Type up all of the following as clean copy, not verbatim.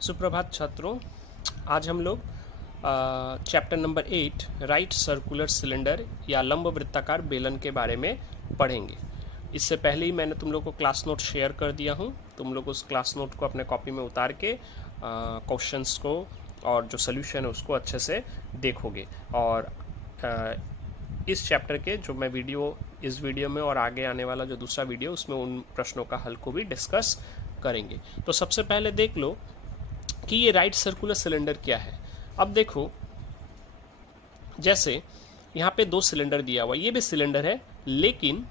सुप्रभात छात्रों। आज हम लोग chapter number 8 right circular cylinder या लंब वृत्ताकार बेलन के बारे में पढ़ेंगे। इससे पहले ही मैंने तुम लोग को क्लास नोट शेयर कर दिया हूँ। तुम लोग उस क्लास नोट को अपने कॉपी में उतार के क्वेश्चंस को और जो सोल्यूशन है उसको अच्छे से देखोगे और इस चैप्टर के जो मैं इस वीडियो में और आगे आने वाला जो दूसरा वीडियो उसमें उन प्रश्नों का हल को भी डिस्कस करेंगे। तो सबसे पहले देख लो कि ये राइट सर्कुलर सिलेंडर क्या है। अब देखो, जैसे यहाँ पे दो सिलेंडर दिया हुआ, ये भी सिलेंडर है, लेकिन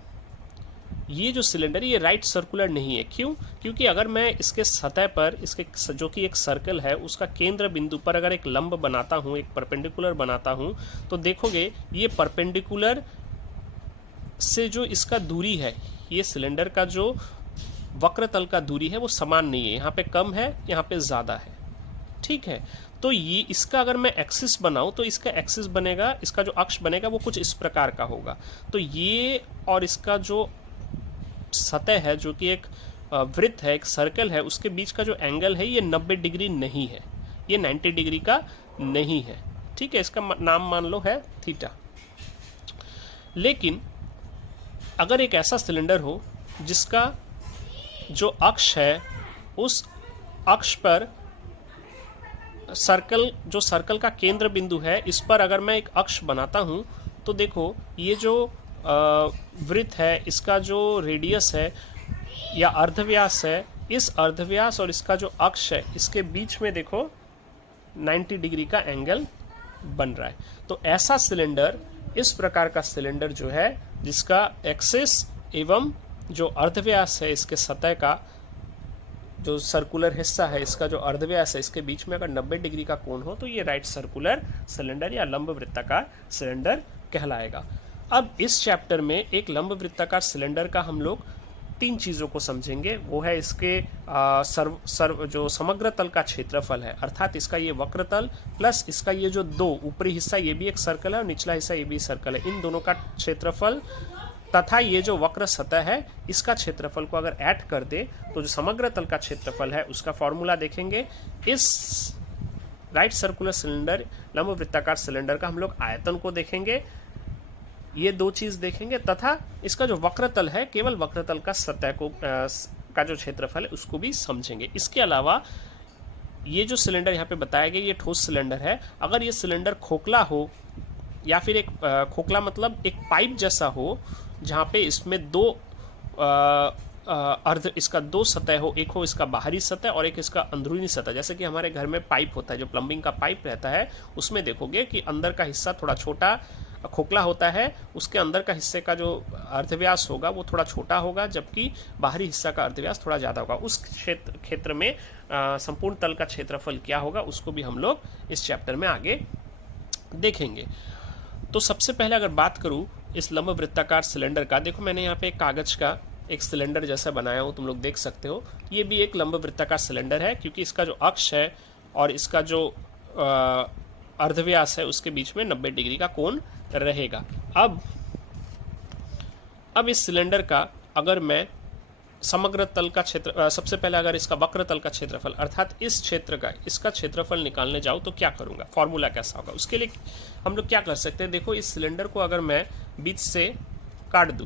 ये जो सिलेंडर है ये राइट सर्कुलर नहीं है। क्यों? क्योंकि अगर मैं इसके सतह पर इसके जो कि एक सर्कल है उसका केंद्र बिंदु पर अगर एक लंब बनाता हूँ, एक परपेंडिकुलर बनाता हूँ, तो देखोगे ये परपेंडिकुलर से जो इसका दूरी है, ये सिलेंडर का जो वक्र तल का दूरी है वो समान नहीं है। यहाँ पे कम है, यहाँ पे ज़्यादा है। ठीक है, तो ये इसका अगर मैं एक्सिस बनाऊं तो इसका एक्सिस बनेगा, इसका जो अक्ष बनेगा वो कुछ इस प्रकार का होगा। तो ये और इसका जो सतह है जो कि एक वृत्त है, एक सर्कल है, उसके बीच का जो एंगल है ये 90 डिग्री नहीं है, ये 90 डिग्री का नहीं है। ठीक है, इसका नाम मान लो है थीटा। लेकिन अगर एक ऐसा सिलेंडर हो जिसका जो अक्ष है उस अक्ष पर सर्कल का केंद्र बिंदु है, इस पर अगर मैं एक अक्ष बनाता हूं तो देखो ये जो वृत्त है इसका जो रेडियस है या अर्धव्यास है, इस अर्धव्यास और इसका जो अक्ष है इसके बीच में देखो 90 डिग्री का एंगल बन रहा है। तो ऐसा सिलेंडर, इस प्रकार का सिलेंडर जो है जिसका एक्सिस एवं जो अर्धव्यास है इसके सतह का जो सर्कुलर हिस्सा है, इसका जो अर्धव्यास है, इसके बीच में अगर 90 डिग्री का कोण हो तो ये राइट सर्कुलर सिलेंडर या लंब वृत्ताकार सिलेंडर कहलाएगा। अब इस चैप्टर में एक लंब वृत्ताकार सिलेंडर का हम लोग तीन चीज़ों को समझेंगे। वो है इसके जो समग्र तल का क्षेत्रफल है, अर्थात इसका ये वक्र तल प्लस इसका ये जो दो ऊपरी हिस्सा ये भी एक सर्कल है और निचला हिस्सा ये भी सर्कल है, इन दोनों का क्षेत्रफल तथा ये जो वक्र सतह है इसका क्षेत्रफल को अगर ऐड कर दे तो जो समग्र तल का क्षेत्रफल है उसका फॉर्मूला देखेंगे। इस राइट सर्कुलर सिलेंडर लंब वृत्ताकार सिलेंडर का हम लोग आयतन को देखेंगे, ये दो चीज देखेंगे, तथा इसका जो वक्र तल है केवल वक्र तल का सतह को का जो क्षेत्रफल है उसको भी समझेंगे। इसके अलावा ये जो सिलेंडर यहाँ पे बताया गया ये ठोस सिलेंडर है। अगर ये सिलेंडर खोखला हो या फिर एक खोखला मतलब एक पाइप जैसा हो जहाँ पे इसमें इसका दो सतह हो, एक हो इसका बाहरी सतह और एक इसका अंदरूनी सतह। जैसे कि हमारे घर में पाइप होता है, जो प्लम्बिंग का पाइप रहता है, उसमें देखोगे कि अंदर का हिस्सा थोड़ा छोटा खोखला होता है, उसके अंदर का हिस्से का जो अर्धव्यास होगा वो थोड़ा छोटा होगा, जबकि बाहरी हिस्सा का अर्धव्यास थोड़ा ज़्यादा होगा। उस क्षेत्र में संपूर्ण तल का क्षेत्रफल क्या होगा उसको भी हम लोग इस चैप्टर में आगे देखेंगे। तो सबसे पहले अगर बात करूं इस लंब वृत्ताकार सिलेंडर का, देखो मैंने यहाँ पे एक कागज का एक सिलेंडर जैसा बनाया हूँ, तुम लोग देख सकते हो। ये भी एक लंब वृत्ताकार सिलेंडर है क्योंकि इसका जो अक्ष है और इसका जो अर्धव्यास है उसके बीच में 90 डिग्री का कोण रहेगा। अब इस सिलेंडर का अगर मैं समग्र तल का क्षेत्र, सबसे पहले अगर इसका वक्र तल का क्षेत्रफल अर्थात इस क्षेत्र का इसका क्षेत्रफल निकालने जाऊं तो क्या करूंगा, फॉर्मूला कैसा होगा, उसके लिए हम लोग क्या कर सकते हैं। देखो इस सिलेंडर को अगर मैं बीच से काट दूं,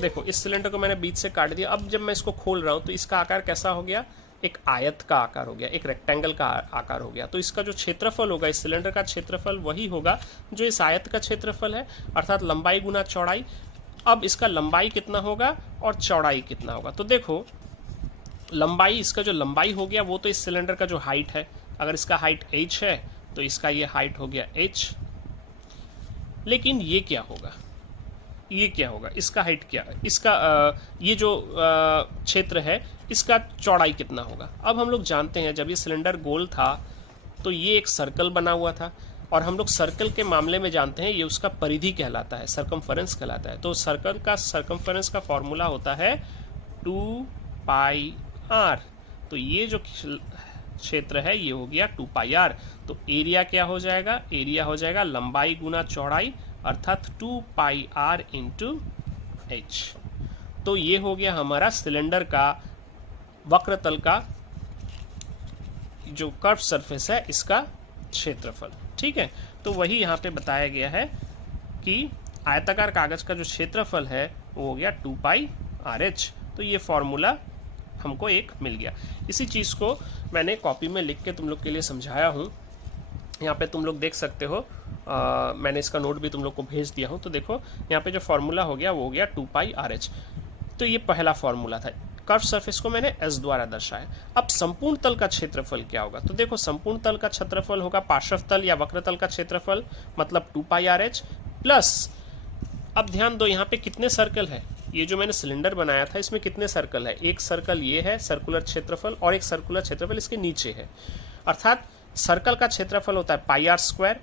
देखो इस सिलेंडर को मैंने बीच से काट दिया। अब जब मैं इसको खोल रहा हूं तो इसका आकार कैसा हो गया, एक आयत का आकार हो गया, एक रेक्टेंगल का आकार हो गया। तो इसका जो क्षेत्रफल होगा, इस सिलेंडर का क्षेत्रफल वही होगा जो इस आयत का क्षेत्रफल है, अर्थात लंबाई गुना चौड़ाई। अब इसका लंबाई कितना होगा और चौड़ाई कितना होगा, तो देखो लंबाई, इसका जो लंबाई हो गया वो तो इस सिलेंडर का जो हाइट है, अगर इसका हाइट h है तो इसका ये हाइट हो गया h। लेकिन ये क्या होगा, ये क्या होगा, इसका हाइट क्या है, इसका ये जो क्षेत्र है इसका चौड़ाई कितना होगा। अब हम लोग जानते हैं जब ये सिलेंडर गोल था तो ये एक सर्कल बना हुआ था, और हम लोग सर्कल के मामले में जानते हैं ये उसका परिधि कहलाता है, सर्कमफरेंस कहलाता है। तो सर्कल का सर्कमफरेंस का फॉर्मूला होता है 2πr। तो ये जो क्षेत्र है ये हो गया 2πr। तो एरिया क्या हो जाएगा, एरिया हो जाएगा लंबाई गुना चौड़ाई, अर्थात 2πr इंटू h। तो ये हो गया हमारा सिलेंडर का वक्र तल का जो कर्व सरफेस है इसका क्षेत्रफल। ठीक है, तो वही यहाँ पे बताया गया है कि आयताकार कागज का जो क्षेत्रफल है वो हो गया 2 पाई RH। तो ये फॉर्मूला हमको एक मिल गया। इसी चीज़ को मैंने कॉपी में लिख के तुम लोग के लिए समझाया हूँ, यहाँ पे तुम लोग देख सकते हो। मैंने इसका नोट भी तुम लोग को भेज दिया हूँ। तो देखो यहाँ पे जो फॉर्मूला हो गया वो हो गया 2 पाई RH। तो ये पहला फॉर्मूला था। कर्व सरफेस को मैंने S द्वारा दर्शाया। अब संपूर्ण तल का क्षेत्रफल क्या होगा? तो देखो संपूर्ण तल का क्षेत्रफल होगा पार्श्व तल या वक्र तल का क्षेत्रफल, मतलब 2 पाई RH प्लस, अब ध्यान दो यहाँ पे कितने सर्कल है। ये जो मैंने सिलेंडर बनाया था इसमें कितने सर्कल है? एक सर्कल ये है सर्कुलर क्षेत्रफल और एक सर्कुलर क्षेत्रफल इसके नीचे है। अर्थात सर्कल का क्षेत्रफल होता है पाई R स्क्वायर,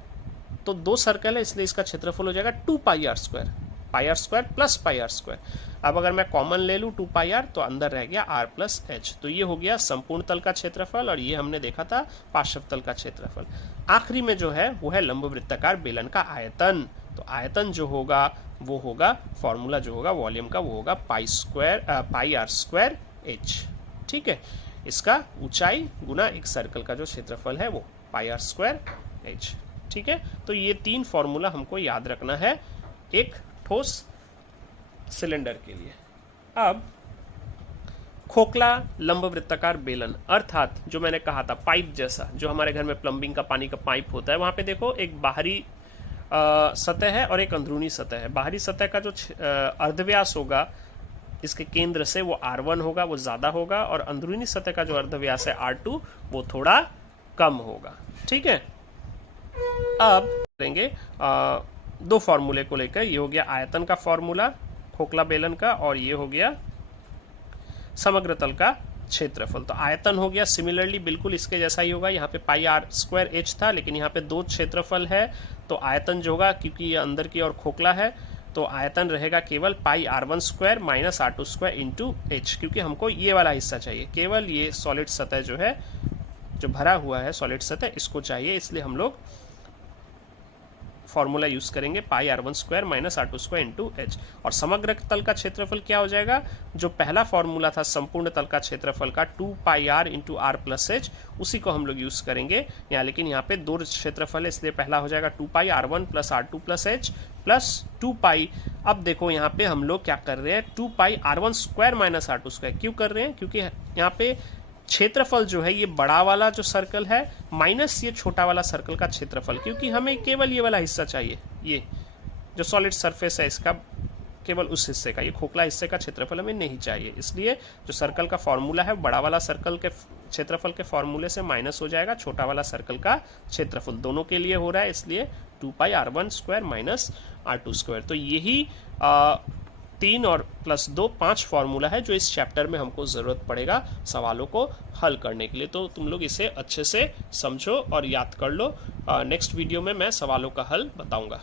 तो 2 सर्कल है इसलिए इसका क्षेत्रफल हो जाएगा 2 पाई R square plus pi R square. अब अगर मैं कॉमन ले लूँ 2 पाई R तो अंदर रह गया R प्लस H। तो ये हो गया संपूर्ण तल का क्षेत्रफल और ये हमने देखा था पार्श्व तल का क्षेत्रफल। आखिरी में जो है वो है लंबवृत्ताकार बेलन का आयतन। तो आयतन जो होगा वो होगा, फॉर्मूला जो होगा वॉल्यूम का वो होगा पाई R स्क्वायर H। ठीक है, इसका ऊंचाई गुना एक सर्कल का जो क्षेत्रफल है वो पाई R स्क्वायर H। ठीक है, तो ये 3 फॉर्मूला हमको याद रखना है एक ठोस सिलेंडर के लिए। अब खोखला लंबवृत्ताकार बेलन, अर्थात जो मैंने कहा था पाइप जैसा, जो हमारे घर में प्लम्बिंग का पानी का पाइप होता है, वहां पे देखो एक बाहरी सतह है और एक अंदरूनी सतह है। बाहरी सतह का जो अर्धव्यास होगा इसके केंद्र से वो R1 होगा, वो ज़्यादा होगा, और अंदरूनी सतह का जो अर्धव्यास है R2 वो थोड़ा कम होगा। ठीक है, अब करेंगे 2 फॉर्मूले को लेकर। ये हो गया आयतन का फॉर्मूला खोखला बेलन का और ये हो गया समग्र तल का क्षेत्रफल। तो आयतन हो गया सिमिलरली बिल्कुल इसके जैसा ही होगा। यहाँ पे पाई R स्क्वायर H था लेकिन यहाँ पे 2 क्षेत्रफल है, तो आयतन जो होगा क्योंकि ये अंदर की ओर खोखला है तो आयतन रहेगा केवल पाई R1 square minus R2 square into H, क्योंकि हमको ये वाला हिस्सा चाहिए, केवल ये सॉलिड सतह जो है, जो भरा हुआ है सॉलिड सतह, इसको चाहिए, इसलिए हम लोग फॉर्मूला यूज करेंगे पाई R1 square minus R2 square into H। और समग्र तल का क्षेत्रफल क्या हो जाएगा? जो पहला फॉर्मूला था संपूर्ण तल का क्षेत्रफल का 2 पाई R into R plus H, उसी को हम लोग यूज करेंगे यहाँ। लेकिन यहाँ पे 2 क्षेत्रफल है इसलिए पहला हो जाएगा 2 पाई R1 plus R2 plus H plus 2 पाई। अब देखो यहाँ पे हम लोग क्या कर रहे हैं, 2 पाई R1 square minus R2 square क्यों कर रहे हैं? क्योंकि यहाँ पे क्षेत्रफल जो है ये बड़ा वाला जो सर्कल है माइनस ये छोटा वाला सर्कल का क्षेत्रफल, क्योंकि हमें केवल ये वाला हिस्सा चाहिए, ये जो सॉलिड सरफेस है इसका केवल उस हिस्से का, ये खोखला हिस्से का क्षेत्रफल हमें नहीं चाहिए। इसलिए जो सर्कल का फॉर्मूला है बड़ा वाला सर्कल के क्षेत्रफल के फॉर्मूले से माइनस हो जाएगा छोटा वाला सर्कल का क्षेत्रफल, दोनों के लिए हो रहा है, इसलिए 2 पाई R1 square minus R2 square. तो यही 3 और प्लस 2 5 फॉर्मूला है जो इस चैप्टर में हमको ज़रूरत पड़ेगा सवालों को हल करने के लिए। तो तुम लोग इसे अच्छे से समझो और याद कर लो। नेक्स्ट वीडियो में मैं सवालों का हल बताऊंगा।